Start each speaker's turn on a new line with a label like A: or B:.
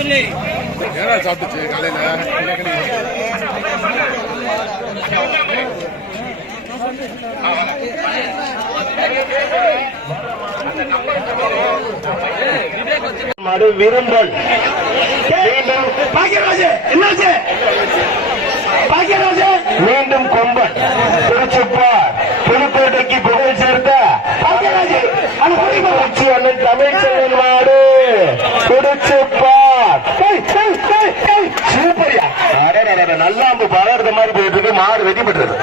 A: ஏடா சாப்பிட்டுச்சு காலையில.
B: மாடு விரும்பல்.
C: என்னாச்சு? பாக்கியராஜ்.
B: மீண்டும் கொம்பன். திருச்சுப்பார். புதுக்கோட்டைக்கு புகழ் சேர்த்த
C: பாக்கியராஜ்
B: தமிழ்ச்செல்வன் மாடு. கல்லாம்பு பறகுறது மாதிரி போயிட்டு இருக்கு மாடு வெட்டி பெற்றது